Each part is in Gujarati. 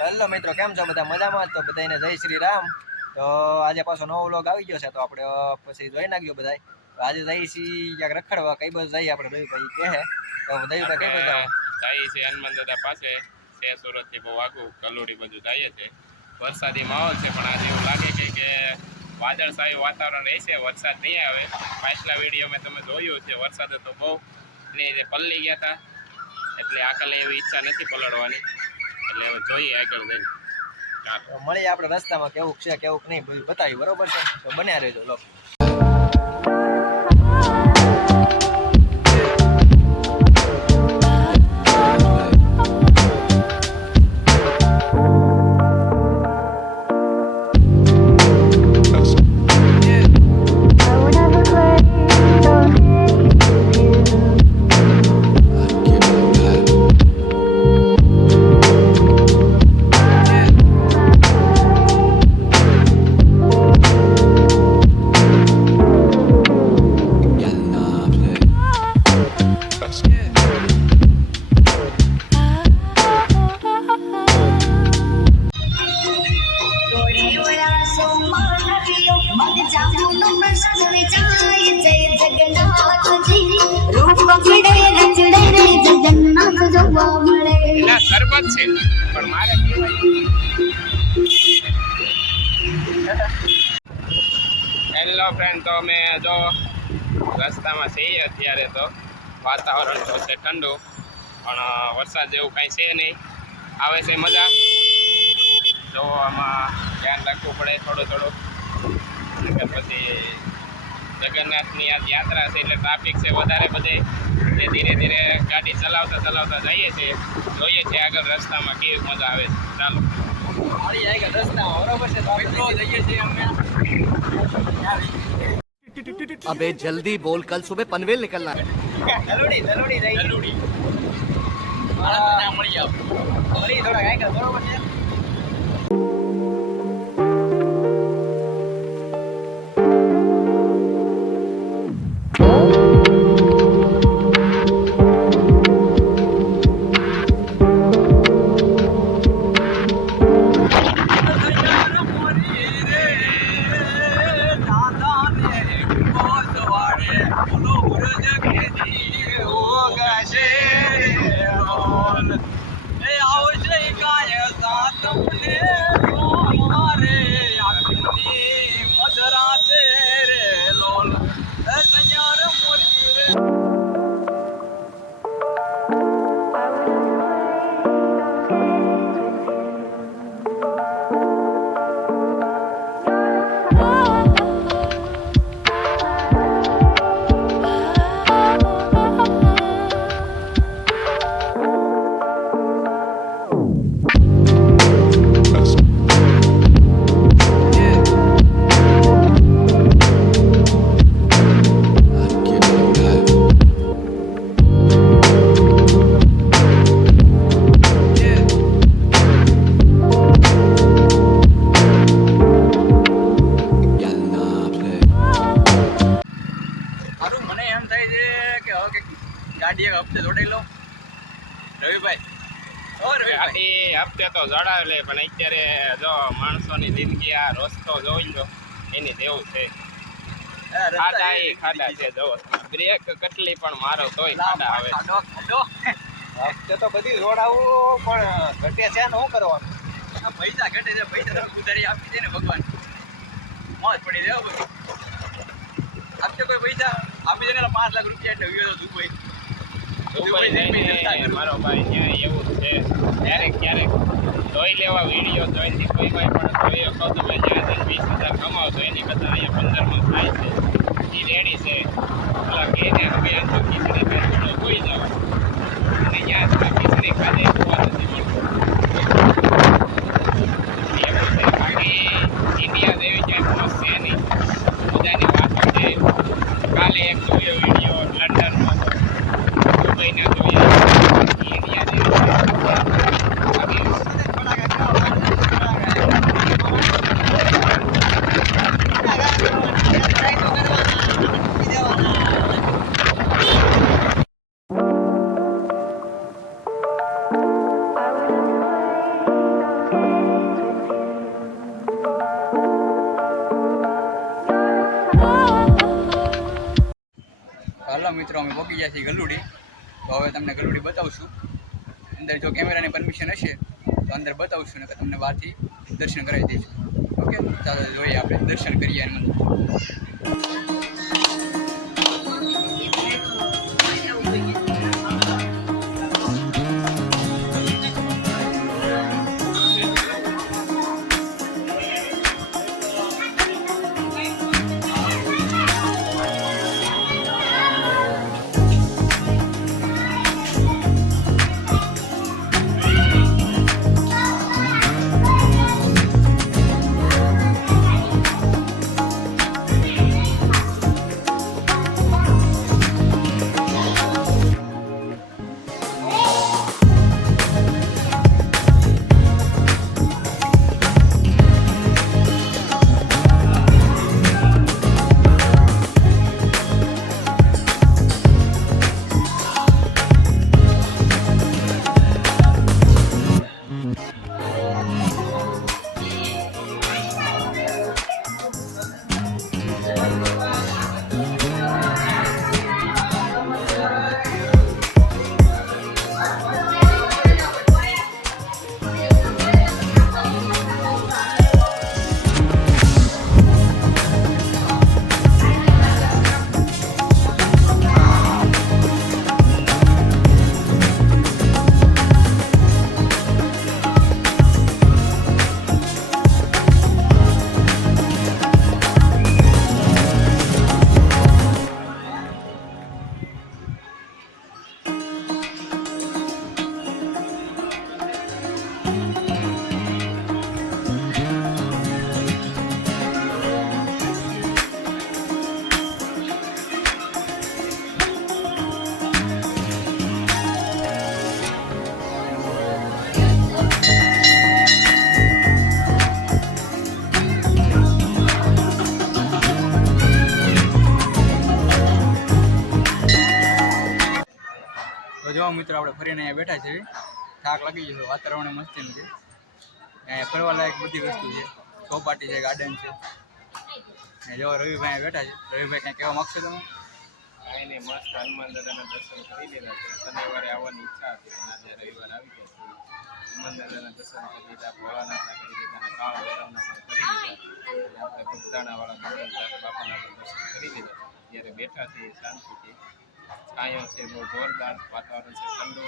હેલો મિત્રો, કેમ છો બધા? મજામાં? તો બધાને જય શ્રી રામ. તો આજે પાછો નવો વ્લોગ આવી ગયો છે, તો આપણે પછી જોઈ નાખ્યો બધા. તો આજે જઈએ છીએ ક્યાંક રખડવા. કઈ બાજુ જઈએ આપણે? રવિભાઈ કહે તો રવિભાઈ કઈ બાજુ જઈએ છીએ હનુમાન દાદા પાસે છે. સુરતથી બહુ આગું કલોડી બાજુ જઈએ છે. વરસાદી માહોલ છે, પણ આજે એવું લાગે છે કે વાદળછાયું વાતાવરણ રહેશે, વરસાદ નહીં આવે. પાછલા વિડીયોમાં તમે જોયું છે, વરસાદ તો બહુ ને પલળી ગયા હતા, એટલે આકલે એવી ઈચ્છા નથી પલળવાની. એટલે હવે જોઈએ આગળ જઈને. મળીએ આપણે રસ્તામાં, કેવું છે કેવું નહીં બધું બતાવ્યું, બરોબર છે? તો બન્યા રહેજો લોકો. સરબત છે પણ મારે હેલો ફ્રેન્ડ, તો અમે જો રસ્તામાં છીએ અત્યારે. તો વાતાવરણ તો છે ઠંડુ, પણ વરસાદ જેવું કાંઈ છે નહીં. આવે છે મજા. જો આમાં ધ્યાન રાખવું પડે થોડું પછી જગન્નાથની આ યાત્રા છે એટલે ટ્રાફિક છે વધારે બધે. ધીરે ધીરે ગાડી ચલાવતા જઈએ છીએ. જોઈએ છીએ આગળ રસ્તામાં કેવી મજા આવે છે. ચાલો રસ્તામાં બરોબર છે, તો આપણે જઈએ છીએ અમે. अबे जल्दी बोल, कल सुबह पनवेल निकलना है। ધલોડી જઈએ. ધલોડી મળી જાવ, થોડા આગળ, બરોબર છે. ગાડી એક હપ્તે જોડાઈ લો રવિભાઈ. હપ્તે તો જડાવે લે, પણ અત્યારે જો માણસોની જિંદગી આ રસ્તો જોઈ લો એની જેવું છે. ખાડા છે, જો બ્રેક કેટલી પણ મારો તોય ખાડા આવે. હપ્તે તો બધી જોડાવું, પણ ઘટે છે ને શું કરવાનું? પૈસા ઘટે છે, પૈસા ઉધારી આપી દે ને ભગવાન, મોજ પડી જાય. આપશે કોઈ પૈસા આપી દે ને 5 લાખ રૂપિયા એટલે વિયો દુબઈ. મારો ભાઈ ત્યાં એવું છે. ક્યારેક જોઈ લેવા વિડીયો જોઈને કોઈ ભાઈ પણ જોઈ શકો તમે. જ્યાં 20,000 કમાવશો એની કરતાં અહીંયા 15 માં થાય છે. એ રેડી છે. પેલા કે ને હવે આ તો ખીચડી ખાઈ થોડો જોઈ જાવ, અને ત્યાં ખીચડી ખાધે જોવા નથી મળતું. એવું છે. બાકી ઇન્ડિયા જેવી ક્યાંય મોજ છે નહીં. બધાની વાતો છે. કાલે એક જોયો વિડીયો લંડનનો, દુબઈના જોયા, ઇન્ડિયા જેવી મિત્રો અમે પહોંચી ગયા છીએ ગલુડી. તો હવે તમને ગલુડી બતાવશું. અંદર જો કેમેરાની પરમિશન હશે તો અંદર બતાવશું ને તમને બહારથી દર્શન કરાવી દઈશું. ઓકે, ચાલો જોઈએ આપણે દર્શન કરીએ અને મંદિર. તો જો મિત્રો આપણે ફરીને અહીંયા બેઠા છે. થાક લાગી ગયો છે, વાતાવરણ મસ્તીનું છે. અહીંયા ફરવા લાયક બધી વસ્તુ છે. ચોપાટી છે, ગાર્ડન છે. અને જો રવિભાઈ અહીંયા બેઠા છે. રવિભાઈ કંઈ કહેવા માગશો તમે? કાંઈ નહીં, મસ્ત હનુમાન દાદાના દર્શન કરી લીધા છે. શનિવારે આવવાની ઈચ્છા હતી પણ આજે રવિવાર આવી ગયા છે. હનુમાન દાદાના દર્શન કરી લીધા, ભોળાનાથના કરી લીધા અને કાળા ભૈરવના પણ કરી લીધા. અને આપણે બુદ્ધાણાવાળા ગણેશ બાપાના પણ દર્શન કરી લીધા. જ્યારે બેઠા છીએ શાંતિથી, છાંયો છે બહુ જોરદાર, વાતાવરણ છે ઠંડુ,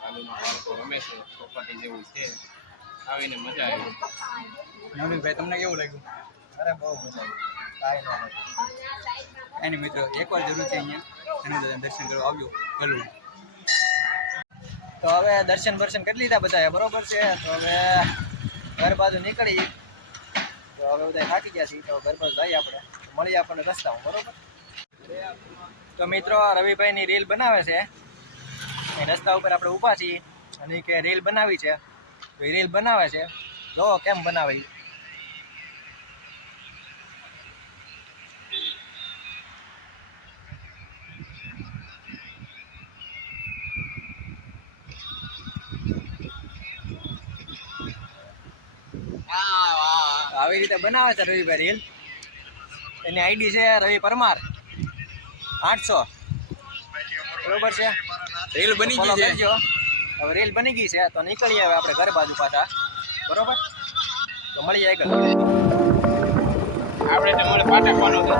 બાજુમાં બાળકો રમે છે, ચોપાટી જેવું છે. આવીને મજા આવી. નવનીતભાઈ તમને કેવું લાગ્યું? અરે બહુ મજા આવી, કાંઈ ન એની મિત્રો એકવાર જરૂર છે અહીંયા હનુમાન દર્શન કરવા આવ્યો ભલું. તો હવે દર્શન કરી લીધા બધા, બરોબર છે. તો હવે ઘર બાજુ નીકળી. તો હવે બધા થાકી ગયા છીએ, તો ઘર બાજુ જઈએ આપણે, મળીએ આપણને રસ્તામાં, બરોબર. તો મિત્રો રવિભાઈની રીલ બનાવે છે, એ રસ્તા ઉપર આપણે ઊભા છીએ અને કે રીલ બનાવી છે. તો એ રીલ બનાવે છે, જો કેમ બનાવે. આવી રીતે બનાવે છે રવિભાઈ રીલ. એની આઈડી છે રવિ પરમાર 800, બરોબર છે. રીલ બની ફોલો ગઈ છે. કરજો. હવે રીલ બની ગઈ છે, તો નીકળીએ હવે આપણે ઘર બાજુ પાછા, બરોબર. તો મળીએ આગળ. આપણે તમારે પાટકવાનું છે.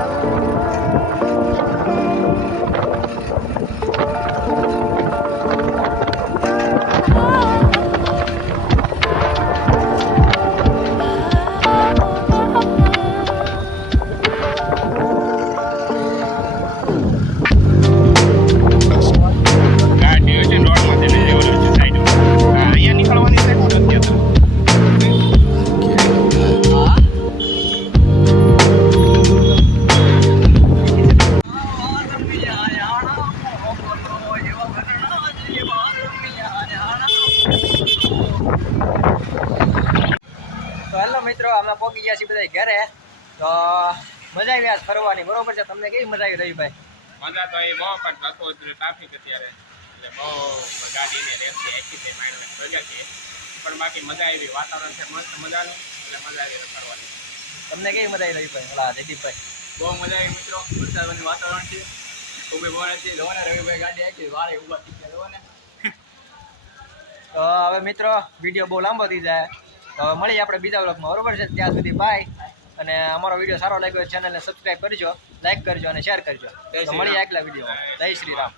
મિત્રો અમે પહોંચી ગયા છીએ બધા ઘરે. તો મજા આવી આજ ફરવાની, બરોબર છે. તમને કેવી મજા આવી રવિભાઈ? મજા તો એ બહુ, પણ પાછો ટ્રાફિક અત્યારે એટલે બહુ ગાડીને રેસથી એક્સિડન્ટ મારીને ભેગા છીએ. પણ બાકી મજા આવી, વાતાવરણ છે મસ્ત મજાનું, એટલે મજા આવી ફરવાની. તમને કેવી મજા આવી રવિભાઈ? ઓલા જયદીપભાઈ? બહુ મજા આવી મિત્રો. વરસાદનું વાતાવરણ છે, ઉભી બોલાથી લો ને રવિભાઈ ગાડી આખી વાળે ઊભા થઈ ગયા લો ને. તો હવે મિત્રો વિડીયો બહુ લાંબો થઈ જાય તો મળીએ આપણે બીજા વ્લોગમાં બરોબર છે. ત્યાં સુધી બાય. અને અમારો વિડીયો સારો લાગ્યો ચેનલને સબસ્ક્રાઇબ કરજો, લાઈક કરજો અને શેર કરજો. તો મળીએ આગલા વિડીયોમાં. જય શ્રી રામ.